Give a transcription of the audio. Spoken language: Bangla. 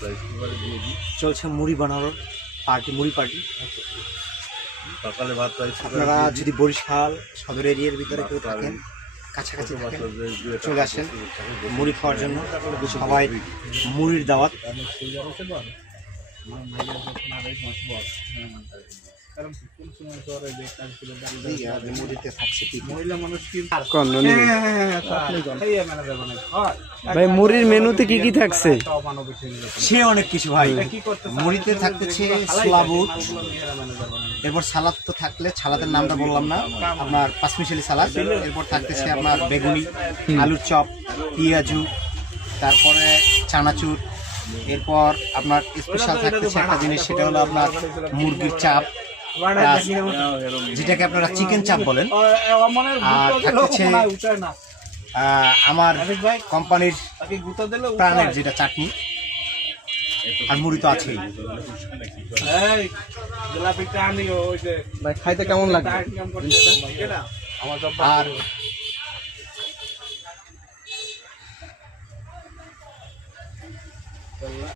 চলছে মুড়ি বানানোর মুড়ি পার্টি। সকালে ভাত পাইছি। আপনারা যদি বরিশাল সদর এরিয়ার ভিতরে কেউ থাকেন, কাছাকাছি থাকেন, চলে আসেন মুড়ি খাওয়ার জন্য। সবাই মুড়ির দাওয়াত। ভাই মুড়ির মেনুতে কি কি থাকছে? সে অনেক কিছু ভাই। মুড়িতে থাকতেছে ছোলা বুট, এরপর সালাদ তো থাকলে, সালাদের নামটা বললাম না, আপনার পাঁচমিশালি সালাদ। এরপর থাকতেছে আপনার বেগুনি, আলুর চপ, পেঁয়াজু, তারপরে চানাচুর। এরপর আপনার স্পেশাল থাকতেছে একটা জিনিস, সেটা হলো আপনার মুরগির চাপ, যেটাকে আপনারা চিকেন চাপ বলেন। আর থাকতেছে আমার কোম্পানির প্রাণের যেটা চাটনি, আর মুড়ি তো আছেই। ভাই খাইতে কেমন লাগে? আর